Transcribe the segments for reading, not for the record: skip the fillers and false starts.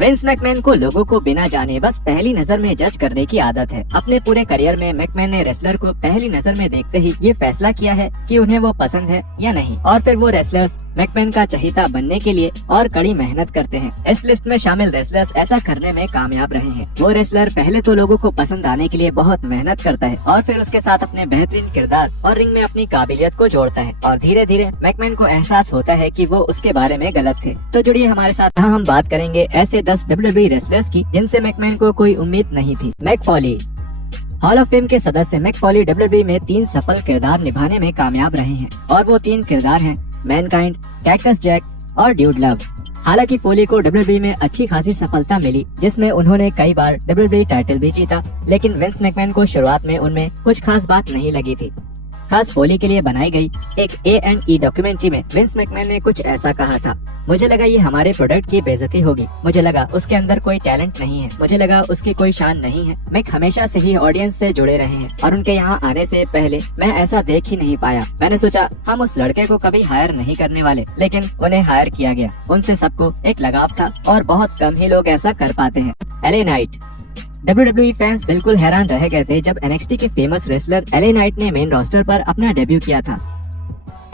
Vince McMahon को लोगों को बिना जाने बस पहली नजर में जज करने की आदत है। अपने पूरे करियर में मैकमैन ने रेसलर को पहली नजर में देखते ही ये फैसला किया है कि उन्हें वो पसंद है या नहीं, और फिर वो रेसलर्स मैकमैन का चहीता बनने के लिए और कड़ी मेहनत करते हैं। इस लिस्ट में शामिल रेसलर्स ऐसा करने में कामयाब रहे हैं। वो रेसलर पहले तो लोगों को पसंद आने के लिए बहुत मेहनत करता है और फिर उसके साथ अपने बेहतरीन किरदार और रिंग में अपनी काबिलियत को जोड़ता है, और धीरे धीरे मैकमैन को एहसास होता है कि वो उसके बारे में गलत थे। तो जुड़िए हमारे साथ, यहाँ हम बात करेंगे ऐसे 10 WWE रेसलर्स की जिनसे मैकमैन को कोई उम्मीद नहीं थी। Mick Foley. Hall of Fame के सदस्य मिक फॉली WWE में 3 सफल किरदार निभाने में कामयाब रहे हैं, और वो 3 किरदार हैं मैनकाइंड, कैक्टस जैक और ड्यूड लव। हालांकि फॉली को WWE में अच्छी खासी सफलता मिली, जिसमें उन्होंने कई बार WWE टाइटल भी जीता, लेकिन विंस मैकमैन को शुरुआत में उनमें कुछ खास बात नहीं लगी थी। खास फॉली के लिए बनाई गई एक A&E डॉक्यूमेंट्री में विंस मैकमैन ने कुछ ऐसा कहा था: मुझे लगा ये हमारे प्रोडक्ट की बेइज्जती होगी, मुझे लगा उसके अंदर कोई टैलेंट नहीं है, मुझे लगा उसकी कोई शान नहीं है। मिक हमेशा से ही ऑडियंस से जुड़े रहे हैं और उनके यहाँ आने से पहले मैं ऐसा देख ही नहीं पाया। मैंने सोचा हम उस लड़के को कभी हायर नहीं करने वाले, लेकिन उन्हें हायर किया गया। उनसे सबको एक लगाव था और बहुत कम ही लोग ऐसा कर पाते हैं। LA night. WWE फैंस बिल्कुल हैरान रह गए थे जब NXT के फेमस रेसलर LA नाइट ने मेन रोस्टर पर अपना डेब्यू किया था।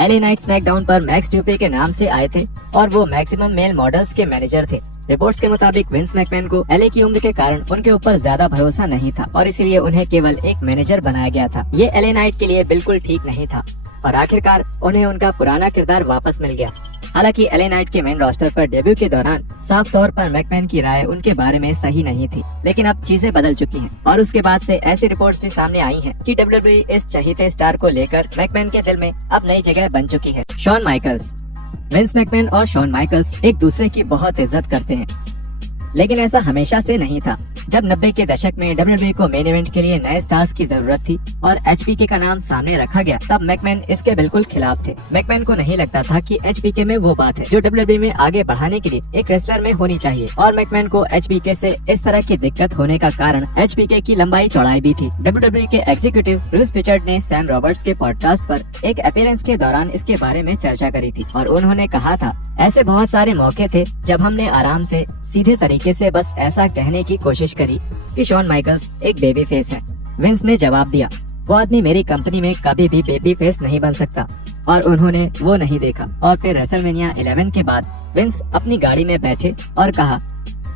LA नाइट स्मैकडाउन पर मैक्स ड्यूप्रे के नाम से आए थे और वो मैक्सिमम मेल मॉडल्स के मैनेजर थे। रिपोर्ट्स के मुताबिक विंस मैकमैन को LA की उम्र के कारण उनके ऊपर ज्यादा भरोसा नहीं था और इसीलिए उन्हें केवल एक मैनेजर बनाया गया था। ये LA नाइट के लिए बिल्कुल ठीक नहीं था और आखिरकार उन्हें उनका पुराना किरदार वापस मिल गया। हालांकि LA नाइट के मेन रोस्टर पर डेब्यू के दौरान साफ तौर पर मैकमैन की राय उनके बारे में सही नहीं थी, लेकिन अब चीजें बदल चुकी हैं और उसके बाद से ऐसी रिपोर्ट्स भी सामने आई हैं कि WWE इस चहीते स्टार को लेकर मैकमैन के दिल में अब नई जगह बन चुकी है। Shawn Michaels. विंस मैकमैन और शॉन माइकल्स एक दूसरे की बहुत इज्जत करते हैं, लेकिन ऐसा हमेशा से नहीं था। जब 90 के दशक में WWE को मेन इवेंट के लिए नए स्टार्स की जरूरत थी और HBK का नाम सामने रखा गया, तब मैकमैन इसके बिल्कुल खिलाफ थे। मैकमैन को नहीं लगता था कि HBK में वो बात है जो WWE में आगे बढ़ाने के लिए एक रेसलर में होनी चाहिए, और मैकमैन को HBK से इस तरह की दिक्कत होने का कारण HBK की लंबाई चौड़ाई भी थी। WWE के एग्जीक्यूटिव ब्रूस प्रिचर्ड ने सैम रॉबर्ट्स के पॉडकास्ट पर एक अपीयरेंस के दौरान इसके बारे में चर्चा करी थी और उन्होंने कहा था, ऐसे बहुत सारे मौके थे जब हमने आराम से सीधे तरीके से बस ऐसा कहने की कोशिश करी कि शॉन माइकल्स एक बेबी फेस है। विंस ने जवाब दिया, वो आदमी मेरी कंपनी में कभी भी बेबी फेस नहीं बन सकता, और उन्होंने वो नहीं देखा। और फिर रेसलमेनिया 11 के बाद विंस अपनी गाड़ी में बैठे और कहा,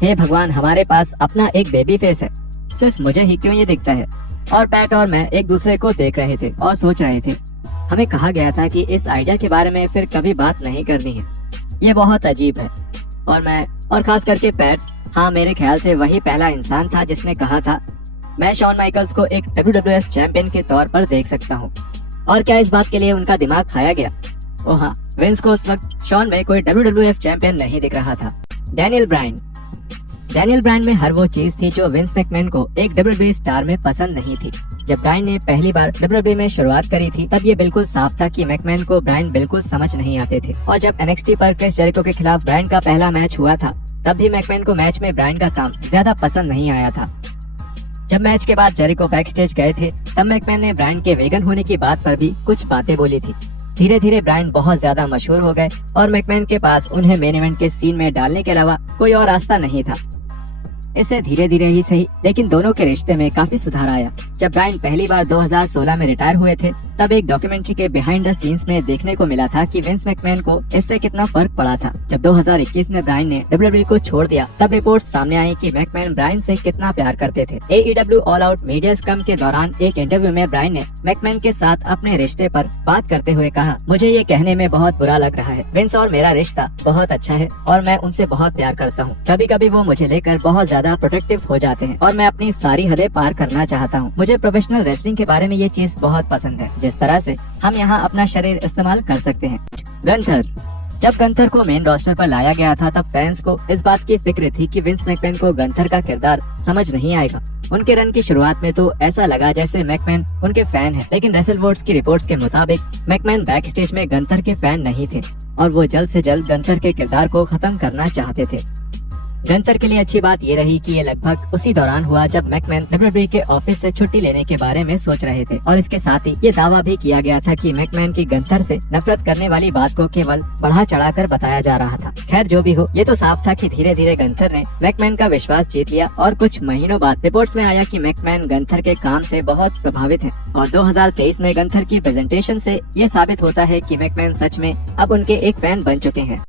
हे भगवान, हमारे पास अपना एक बेबी फेस है, सिर्फ मुझे ही क्यों ये दिखता है। और पैट और मैं एक दूसरे को देख रहे थे और सोच रहे थे, हमें कहा गया था कि इस आइडिया के बारे में फिर कभी बात नहीं करनी है। ये बहुत अजीब है। और मैं, और खास करके पैट, हाँ, मेरे ख्याल से वही पहला इंसान था जिसने कहा था, मैं शॉन माइकल्स को एक WWF चैंपियन के तौर पर देख सकता हूँ। और क्या इस बात के लिए उनका दिमाग खाया गया? ओ हाँ, विंस को उस वक्त शॉन में कोई WWF चैंपियन नहीं दिख रहा था। Daniel Bryan. डैनियल ब्रायन में हर वो चीज थी जो विंस मैकमैन को एक WWE स्टार में पसंद नहीं थी। जब ब्रायन ने पहली बार WWE में शुरुआत करी थी, तब ये बिल्कुल साफ था कि मैकमैन को ब्रायन बिल्कुल समझ नहीं आते थे। और जब NXT पर क्रिस जेरिको के खिलाफ ब्रायन का पहला मैच हुआ था, तब भी मैकमैन को मैच में ब्रायन का काम ज्यादा पसंद नहीं आया था। जब मैच के बाद जेरिको बैक स्टेज गए थे, तब मैकमैन ने ब्रायन के वेगन होने की बात पर भी कुछ बातें बोली थी। धीरे धीरे ब्रायन बहुत ज्यादा मशहूर हो गए और मैकमैन के पास उन्हें मेन इवेंट के सीन में डालने के अलावा कोई और रास्ता नहीं था। इससे धीरे धीरे ही सही, लेकिन दोनों के रिश्ते में काफी सुधार आया। जब ब्रायन पहली बार 2016 में रिटायर हुए थे, तब एक डॉक्यूमेंट्री के बिहाइंड द सीन्स में देखने को मिला था कि विंस मैकमैन को इससे कितना फर्क पड़ा था। जब 2021 में ब्रायन ने WWE को छोड़ दिया, तब रिपोर्ट सामने आई कि मैकमैन ब्रायन से कितना प्यार करते थे। AEW all out media scrum के दौरान एक इंटरव्यू में ब्रायन ने मैकमैन के साथ अपने रिश्ते पर बात करते हुए कहा, मुझे ये कहने में बहुत बुरा लग रहा है, विंस और मेरा रिश्ता बहुत अच्छा है और मैं उनसे बहुत प्यार करता हूँ। कभी कभी वो मुझे लेकर बहुत ज्यादा प्रोटेक्टिव हो जाते हैं और मैं अपनी सारी हदें पार करना चाहता हूँ। मुझे प्रोफेशनल रेसलिंग के बारे में ये चीज बहुत पसंद है, जिस तरह से हम यहाँ अपना शरीर इस्तेमाल कर सकते हैं। गंथर। जब गंथर को मेन रोस्टर पर लाया गया था, तब फैंस को इस बात की फिक्र थी कि विंस मैकमैन को गंथर का किरदार समझ नहीं आएगा। उनके रन की शुरुआत में तो ऐसा लगा जैसे मैकमैन उनके फैन हैं, लेकिन रेसलवोर्ड्स की रिपोर्ट्स के मुताबिक मैकमैन बैक स्टेज में गंथर के फैन नहीं थे और वो जल्द से जल्द गंथर के किरदार को खत्म करना चाहते थे। गंथर के लिए अच्छी बात ये रही कि ये लगभग उसी दौरान हुआ जब मैकमैन WWE के ऑफिस से छुट्टी लेने के बारे में सोच रहे थे, और इसके साथ ही ये दावा भी किया गया था कि मैकमैन की गंथर से नफरत करने वाली बात को केवल बढ़ा चढ़ाकर बताया जा रहा था। खैर जो भी हो, ये तो साफ था कि धीरे धीरे गंथर ने मैकमैन का विश्वास जीत लिया और कुछ महीनों बाद रिपोर्ट्स में आया कि मैकमैन गंथर के काम से बहुत प्रभावित है। और 2023 में गंथर की प्रेजेंटेशन से ये साबित होता है कि मैकमैन सच में अब उनके एक फैन बन चुके हैं।